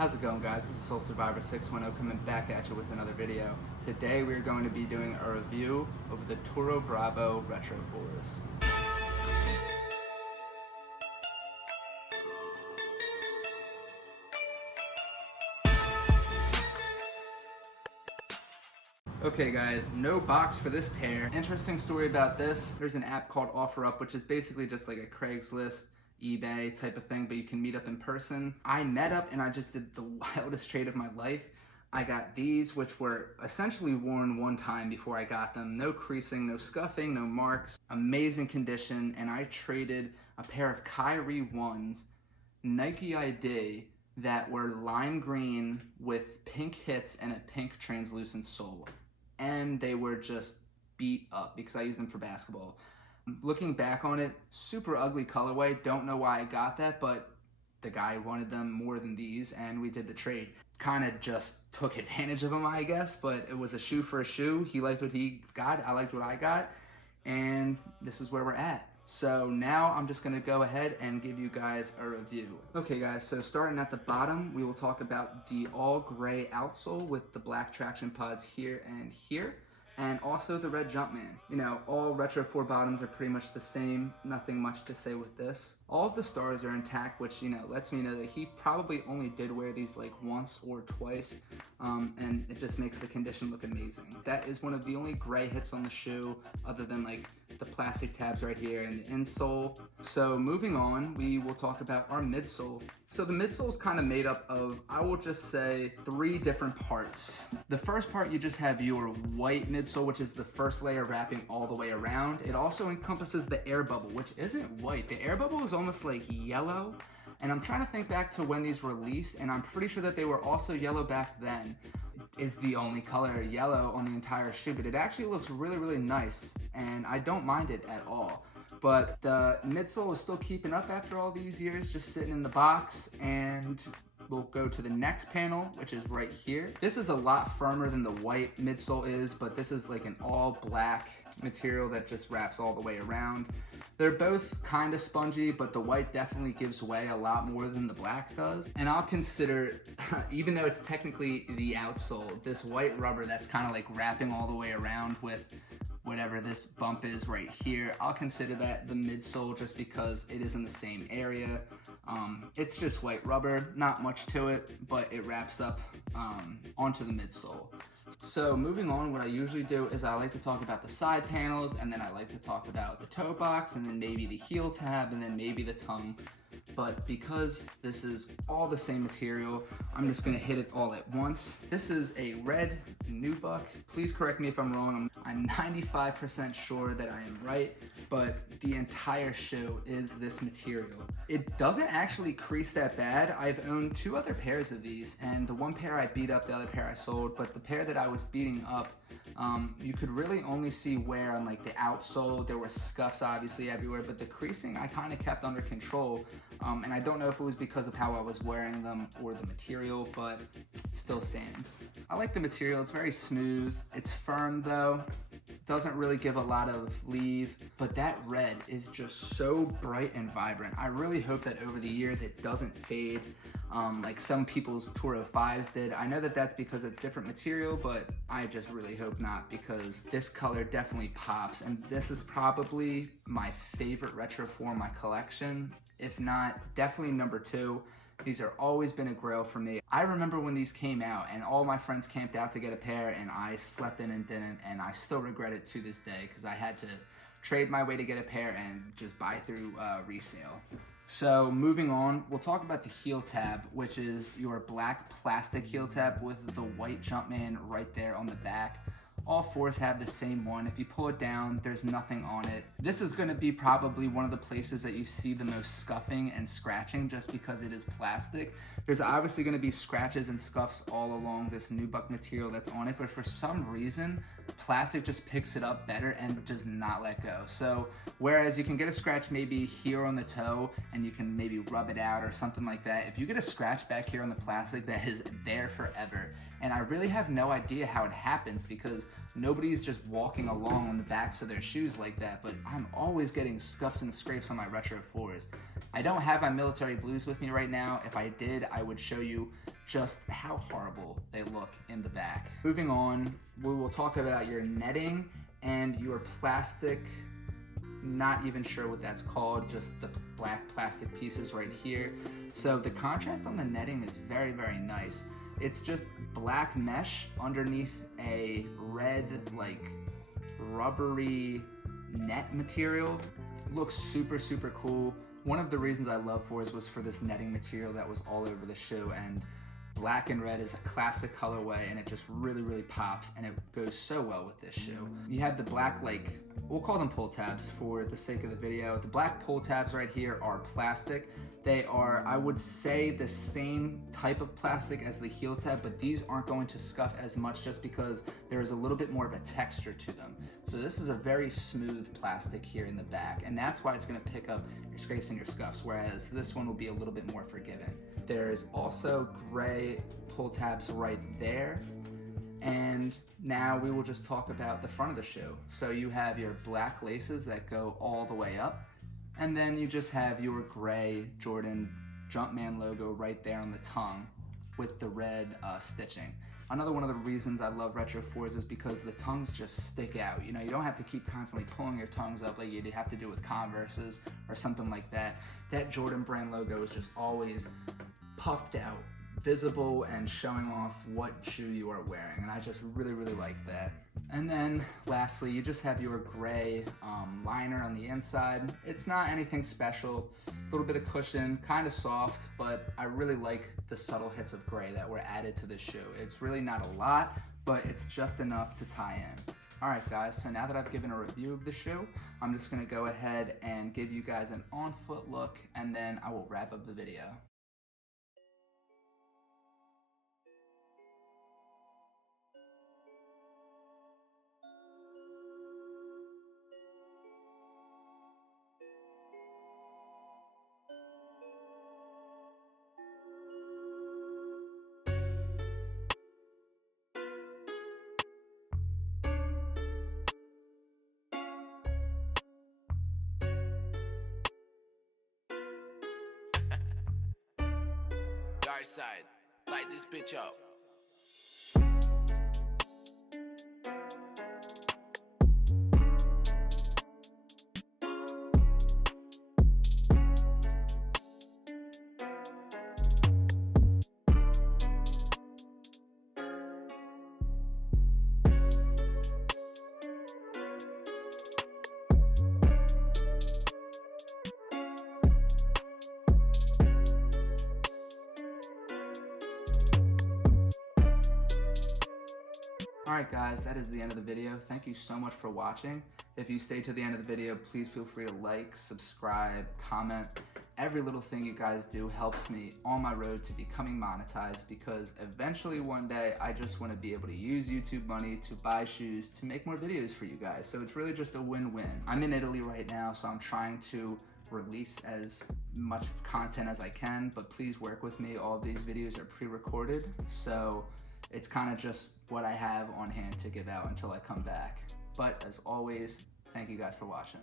How's it going, guys? This is Soul Survivor 610 coming back at you with another video. Today we're going to be doing a review of the Toro Bravo Retro 4s. Okay guys, no box for this pair. Interesting story about this. There's an app called OfferUp, which is basically just like a Craigslist, eBay type of thing, but you can meet up in person. I met up and I just did the wildest trade of my life. I got these, which were essentially worn one time before I got them. No creasing, no scuffing, no marks. Amazing condition, and I traded a pair of Kyrie 1s, Nike ID, that were lime green with pink hits and a pink translucent sole. And they were just beat up because I used them for basketball. Looking back on it, super ugly colorway. Don't know why I got that, but the guy wanted them more than these and we did the trade. Kind of just took advantage of him, I guess, but it was a shoe for a shoe. He liked what he got, I liked what I got, and this is where we're at. So now I'm just gonna go ahead and give you guys a review. Okay guys, so starting at the bottom, we will talk about the all gray outsole with the black traction pods here and here, and also the red Jumpman. You know, all Retro 4 bottoms are pretty much the same, nothing much to say with this. All of the stars are intact, which, you know, lets me know that he probably only did wear these like once or twice, and it just makes the condition look amazing. That is one of the only gray hits on the shoe, other than like the plastic tabs right here and the insole. So moving on, we will talk about our midsole. So the midsole is kind of made up of, I will just say, 3 different parts. The first part, you just have your white midsole, which is the first layer wrapping all the way around. It also encompasses the air bubble, which isn't white. The air bubble is almost like yellow. And I'm trying to think back to when these were released, and I'm pretty sure that they were also yellow back then. Is the only color yellow on the entire shoe, but it actually looks really, really nice, and I don't mind it at all. But the midsole is still keeping up after all these years, just sitting in the box, and we'll go to the next panel, which is right here. This is a lot firmer than the white midsole is, but this is like an all black material that just wraps all the way around. They're both kind of spongy, but the white definitely gives way a lot more than the black does. And I'll consider, even though it's technically the outsole, this white rubber that's kind of like wrapping all the way around with whatever this bump is right here, I'll consider that the midsole just because it is in the same area. It's just white rubber, not much to it, but it wraps up onto the midsole. So moving on, what I usually do is I like to talk about the side panels, and then I like to talk about the toe box, and then maybe the heel tab, and then maybe the tongue. But because this is all the same material, I'm just gonna hit it all at once. This is a red nubuck. Please correct me if I'm wrong. I'm 95% sure that I am right, but the entire shoe is this material. It doesn't actually crease that bad. I've owned 2 other pairs of these, and the one pair I beat up, the other pair I sold, but the pair that I was beating up, you could really only see wear on like the outsole. There were scuffs obviously everywhere, but the creasing I kind of kept under control. And I don't know if it was because of how I was wearing them or the material, but it still stands. I like the material, it's very smooth. It's firm though, doesn't really give a lot of leave, but that red is just so bright and vibrant. I really hope that over the years it doesn't fade like some people's Toro 5s did. I know that that's because it's different material, but I just really hope not, because this color definitely pops, and this is probably my favorite Retro 4 in my collection. If not, definitely number 2. These are always been a grail for me. I remember when these came out and all my friends camped out to get a pair and I slept in and didn't, and I still regret it to this day because I had to trade my way to get a pair and just buy through resale. So moving on, we'll talk about the heel tab, which is your black plastic heel tab with the white Jumpman right there on the back. All 4s have the same one. If you pull it down, there's nothing on it. This is gonna be probably one of the places that you see the most scuffing and scratching just because it is plastic. There's obviously gonna be scratches and scuffs all along this nubuck material that's on it, but for some reason, plastic just picks it up better and does not let go. So whereas you can get a scratch maybe here on the toe and you can maybe rub it out or something like that, if you get a scratch back here on the plastic, that is there forever. And I really have no idea how it happens because nobody's just walking along on the backs of their shoes like that, but I'm always getting scuffs and scrapes on my Retro 4s. I don't have my military blues with me right now. If I did, I would show you just how horrible they look in the back. Moving on, we will talk about your netting and your plastic, not even sure what that's called, just the black plastic pieces right here. So the contrast on the netting is very, very nice. It's just black mesh underneath a red, like rubbery net material. Looks super, super cool. One of the reasons I love Forz was for this netting material that was all over the shoe, and black and red is a classic colorway and it just really, really pops and it goes so well with this shoe. You have the black, like, we'll call them pull tabs for the sake of the video. The black pull tabs right here are plastic. They are, I would say, the same type of plastic as the heel tab, but these aren't going to scuff as much just because there's a little bit more of a texture to them. So this is a very smooth plastic here in the back, and that's why it's gonna pick up your scrapes and your scuffs, whereas this one will be a little bit more forgiving. There is also gray pull tabs right there. And now we will just talk about the front of the shoe. So you have your black laces that go all the way up, and then you just have your gray Jordan Jumpman logo right there on the tongue with the red stitching. Another one of the reasons I love Retro 4s is because the tongues just stick out. You know, you don't have to keep constantly pulling your tongues up like you'd have to do with Converses or something like that. That Jordan brand logo is just always puffed out, visible, and showing off what shoe you are wearing, and I just really, really like that. And then lastly, you just have your gray liner on the inside. It's not anything special, a little bit of cushion, kind of soft, but I really like the subtle hits of gray that were added to this shoe. It's really not a lot, but it's just enough to tie in. All right guys, so now that I've given a review of the shoe, I'm just gonna go ahead and give you guys an on-foot look, and then I will wrap up the video. Dark side, light this bitch up. Alright guys, that is the end of the video. Thank you so much for watching. If you stay to the end of the video, please feel free to like, subscribe, comment. Every little thing you guys do helps me on my road to becoming monetized, because eventually one day I just want to be able to use YouTube money to buy shoes to make more videos for you guys. So it's really just a win-win. I'm in Italy right now, so I'm trying to release as much content as I can, but please work with me. All of these videos are pre-recorded, so it's kind of just what I have on hand to give out until I come back. But as always, thank you guys for watching.